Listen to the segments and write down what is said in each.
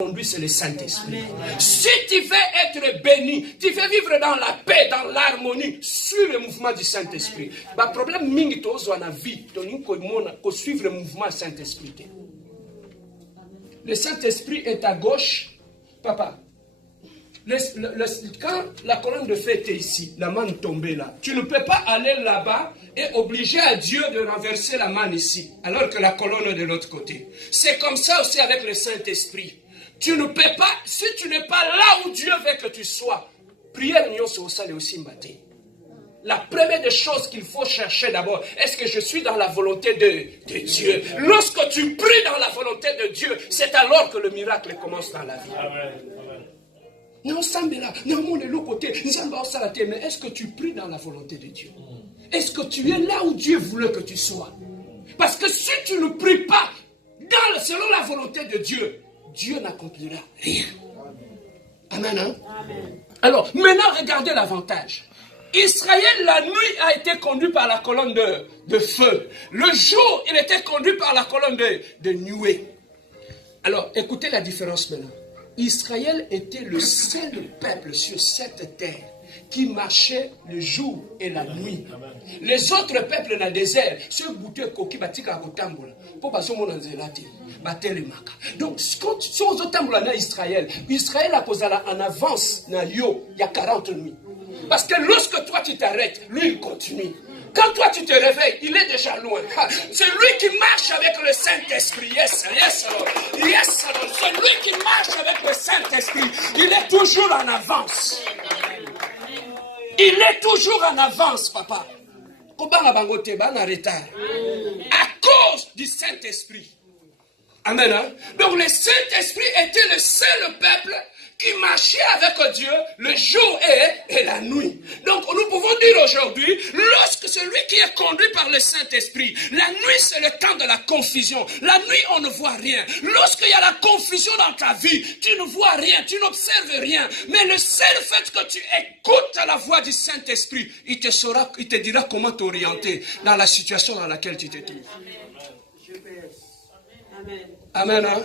conduit, c'est le Saint-Esprit. Si tu veux être béni, tu veux vivre dans la paix, dans l'harmonie, suis le mouvement du Saint-Esprit. Le problème, mingi tozo na vie, to suivre le mouvement du Saint-Esprit. Le Saint-Esprit est à gauche, papa. Quand la colonne de feu était ici, la manne tombée là, tu ne peux pas aller là-bas et obliger à Dieu de renverser la manne ici, alors que la colonne est de l'autre côté. C'est comme ça aussi avec le Saint-Esprit. Tu ne peux pas, si tu n'es pas là où Dieu veut que tu sois, prière aussi matin. La première des choses qu'il faut chercher d'abord, est-ce que je suis dans la volonté de Dieu? Lorsque tu pries dans la volonté de Dieu, c'est alors que le miracle commence dans la vie. Amen. Non, Sambela, non, mon de l'autre côté, mais est-ce que tu pries dans la volonté de Dieu? Est-ce que tu es là où Dieu voulait que tu sois? Parce que si tu ne pries pas selon la volonté de Dieu, Dieu n'accomplira rien. Amen. Hein? Amen. Alors, maintenant, regardez l'avantage. Israël, la nuit, a été conduit par la colonne de feu. Le jour, il était conduit par la colonne de nuée. Alors, écoutez la différence maintenant. Israël était le seul peuple sur cette terre qui marchait le jour et la nuit. Les autres peuples dans le désert, ceux qui ont batika kotambola, pour passer mon anzelati, batelemaka. Donc quand si on tambola na Israël a posé en avance na yo, il y a 40 nuits. Parce que lorsque toi tu t'arrêtes, lui il continue. Quand toi tu te réveilles, il est déjà loin. C'est lui qui marche avec le Saint-Esprit. Yes, alors. Yes, alors. C'est lui qui marche avec le Saint-Esprit. Il est toujours en avance. Il est toujours en avance, papa. À cause du Saint-Esprit. Amen. Hein? Donc le Saint-Esprit était le seul peuple qui marchait avec Dieu le jour et la nuit. Donc nous pouvons dire aujourd'hui, lorsque celui qui est conduit par le Saint-Esprit, la nuit c'est le temps de la confusion. La nuit on ne voit rien. Lorsqu'il y a la confusion dans ta vie, tu ne vois rien, tu n'observes rien. Mais le seul fait que tu écoutes la voix du Saint-Esprit, il te dira comment t'orienter dans la situation dans laquelle tu te trouves. Amen. Amen. Hein?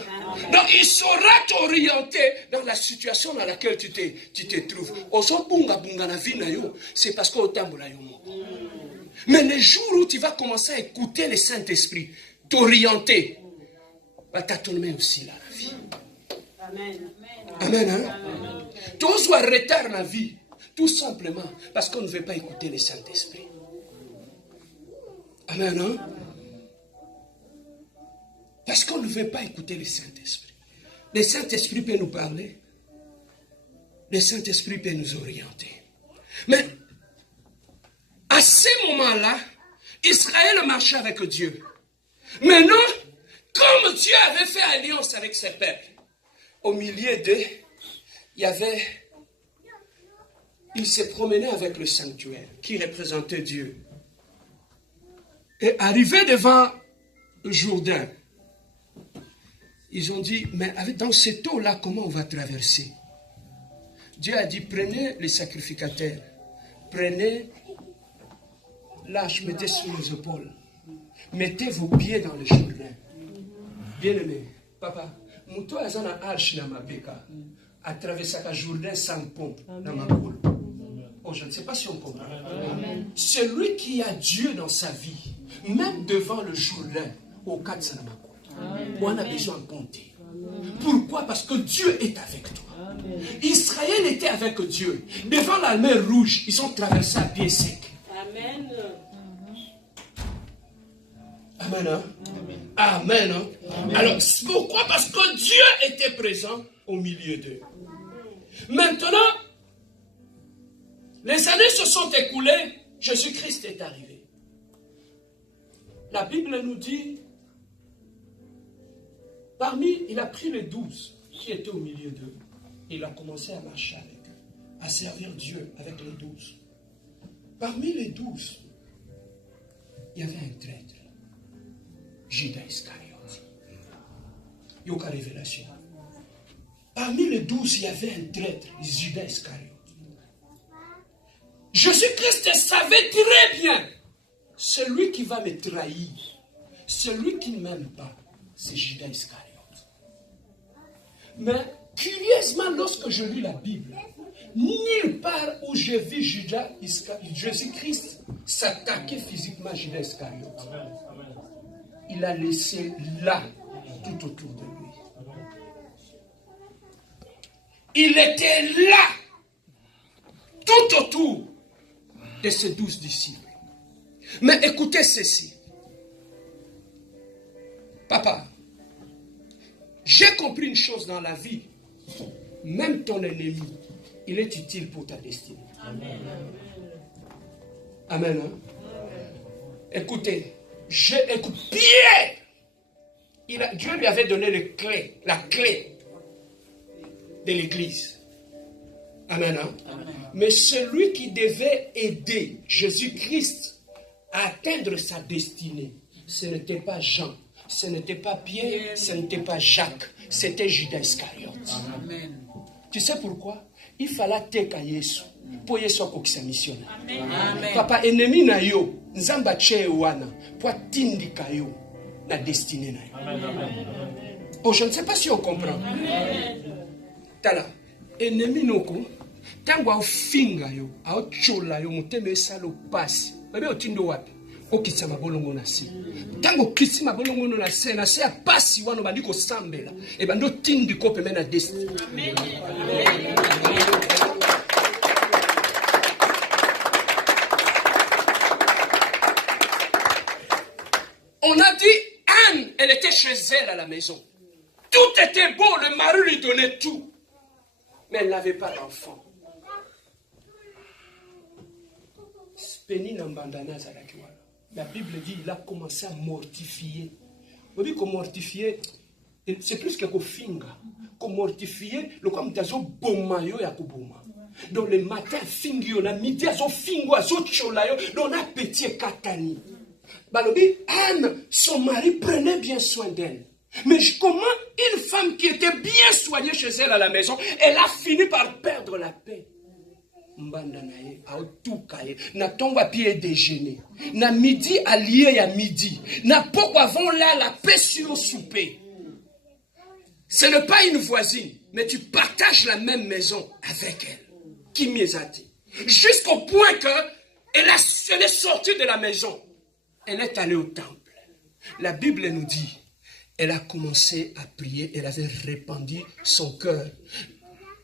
Donc il saura t'orienter dans la situation dans laquelle tu te trouves. C'est parce que mais le jour où tu vas commencer à écouter le Saint-Esprit, t'orienter, va t'attendre aussi là, la vie. Amen. Amen. Hein? Tu dois retard la vie, tout simplement parce qu'on ne veut pas écouter le Saint-Esprit. Amen. Hein? Parce qu'on ne veut pas écouter le Saint-Esprit. Le Saint-Esprit peut nous parler. Le Saint-Esprit peut nous orienter. Mais à ce moment-là, Israël marchait avec Dieu. Maintenant, comme Dieu avait fait alliance avec ses peuples, au milieu d'eux, il se promenait avec le sanctuaire qui représentait Dieu. Et arrivé devant le Jourdain, ils ont dit, mais dans cette eau-là, comment on va traverser? Dieu a dit, prenez les sacrificateurs, prenez l'âge, mettez sur les épaules, mettez vos pieds dans le Jourdain. Bien-aimé, papa, Mouto azana arche na mapeka, a traversé le Jourdain sans pompe dans ma boule. Oh, je ne sais pas si on comprend. Amen. Celui qui a Dieu dans sa vie, même devant le Jourdain, au cas de sa main. On a besoin de compter. Pourquoi? Parce que Dieu est avec toi. Amen. Israël était avec Dieu. Devant la mer Rouge, ils ont traversé à pied sec. Amen. Amen. Hein? Amen. Hein? Amen. Alors, pourquoi? Parce que Dieu était présent au milieu d'eux. Maintenant, les années se sont écoulées. Jésus-Christ est arrivé. La Bible nous dit, il a pris les 12 qui étaient au milieu d'eux. Il a commencé à marcher avec eux, à servir Dieu avec les 12. Parmi les 12, il y avait un traître, Judas Iscariote. Yoka révélation. Parmi les 12, il y avait un traître, Judas Iscariote. Jésus-Christ savait très bien, celui qui va me trahir, celui qui ne m'aime pas, c'est Judas Iscariote. Mais curieusement, lorsque je lis la Bible, nulle part où j'ai vu Jésus-Christ s'attaquer physiquement à Judas Iscariote. Il a laissé là, tout autour de lui. Il était là, tout autour de ses 12 disciples. Mais écoutez ceci. Papa, j'ai compris une chose dans la vie. Même ton ennemi, il est utile pour ta destinée. Amen. Amen. Hein? Écoutez, écoute, Pierre, Dieu lui avait donné la clé de l'église. Amen. Hein? Amen. Mais celui qui devait aider Jésus-Christ à atteindre sa destinée, ce n'était pas Jean, ce n'était pas Pierre, ce n'était pas Jacques, c'était Judas Iscariote. Amen. Tu sais pourquoi? Il fallait teka Yesu pour Yesu akokisa mission. Papa, ennemi na yo, nzamba che wana pour tindika yo na destinée na yo. Oh, je ne sais pas si on comprend. Tala, ennemi noko, tango afinga yo, aochola yo muteme esalo pasi. Bebe otindo wapi? Okisa mabolongo na se. Tango kisi mabolongo na se ya pasi wano bandiko sambela. E bando tindiko peme na destinée. On a dit, Anne, elle était chez elle à la maison. Tout était beau, le mari lui donnait tout. Mais elle n'avait pas d'enfant. La Bible dit qu'il a commencé à mortifier. Vous voyez qu'on mortifier, c'est plus que finga. Qu'on mortifier, le comme d'azo bomayo ya kuboma. Donc le matin, fingio, la midi, azo fingo, azo cholayo, donc on a petit katani. Balobi, Anne, son mari prenait bien soin d'elle. Mais comment une femme qui était bien soignée chez elle à la maison, elle a fini par perdre la paix. Mbanda nae, aotukaye, na tongwa pied déjeuner. Na midi allié à midi. Na pourquoi avant là la paix sur le souper. Ce n'est pas une voisine, mais tu partages la même maison avec elle. Qui m'y a dit. Jusqu'au point que elle est sortie de la maison. Elle est allée au temple. La Bible nous dit, elle a commencé à prier, elle avait répandu son cœur.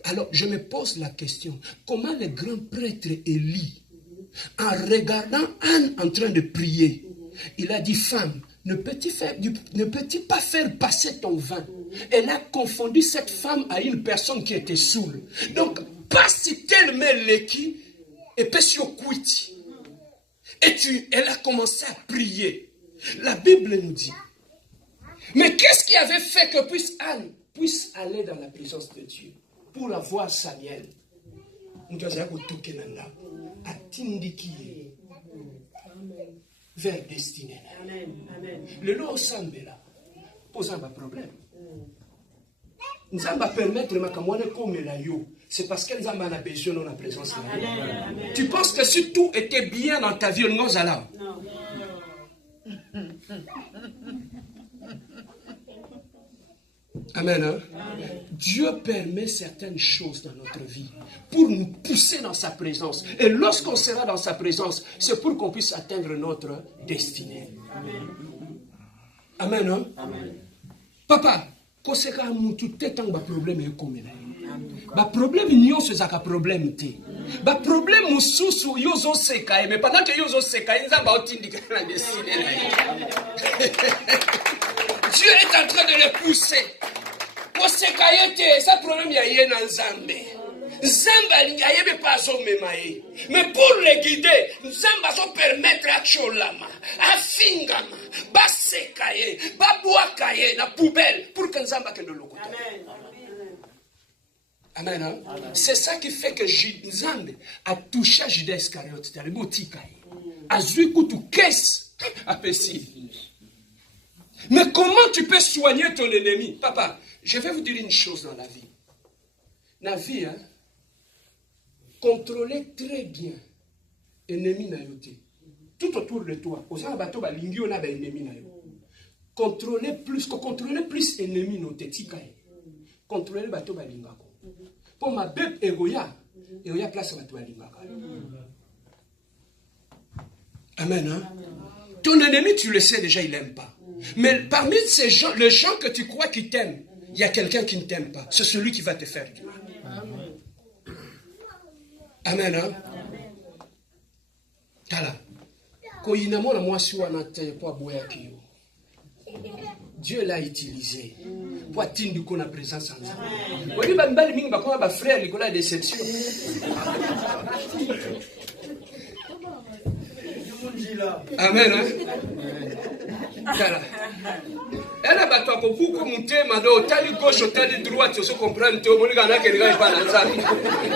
Alors, je me pose la question, comment le grand prêtre Élie, en regardant Anne en train de prier, il a dit, femme, ne peux-tu pas faire passer ton vin? Elle a confondu cette femme à une personne qui était saoule. Donc, pas si tellement l'équi, et pas si au quiti. Et elle a commencé à prier. La Bible nous dit. Mais qu'est-ce qui avait fait que Anne puisse aller dans la présence de Dieu? Pour la voir Samuel. Vers destinée. Le lot semble là. Posant un problème. Nous allons permettre de c'est parce que nous avons besoin de la présence de Dieu. Tu penses que si tout était bien dans ta vie, nous allons. Amen. Hein? Dieu permet certaines choses dans notre vie pour nous pousser dans sa présence. Et lorsqu'on sera dans sa présence, c'est pour qu'on puisse atteindre notre destinée. Amen. Hein? Amen. Papa, quand c'est un problème, ba problème nyonso ezaka problème te. Ba problème mususu yozo seka mais pendant que yozo seka nzamba otindika na destinée. Dieu est en train de le pousser. Ko seka yote sa problème ya yena nzambe. Nzamba lingayebe pas zo memaye. Mais pour le guider, nzamba zo permettre à cholama, à fingama, ba sekaye, ba boakaye na poubelle pour que nzamba kende lokuta. Amen. Amen. Hein? Amen. C'est ça qui fait que Nzambe a touché Judas Iscariote. Mais comment tu peux soigner ton ennemi? Papa, je vais vous dire une chose dans la vie. La vie, hein, contrôlez très bien l'ennemi nayote. Tout autour de toi. Contrôlez plus l'ennemi nayote. contrôler bateau balingako. Pour ma bête egoya place bateau balingaka. Amen. Hein? Ton ennemi, tu le sais déjà, il n'aime pas. Mais parmi ces gens, les gens que tu crois qui t'aiment, il y a quelqu'un qui ne t'aime pas. C'est celui qui va te faire du mal. Amen. Hein? Tala. Dieu l'a utilisé pour atteindre la présence en nous. On dit que frère Nicolas a déception. Amen. Elle a battu pour vous comme un thème, au tali gauche, au tali droite, tu comprends, tu as dit que quelqu'un n'est pas dans ça.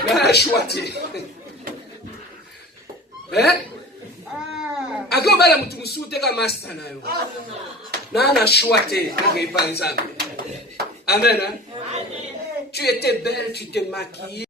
Elle a choisi. Hein? Ako bala mtu msute kama master nayo. Na ana choisi pour pas ensemble. Amen. Tu étais belle, tu t'es maquillée.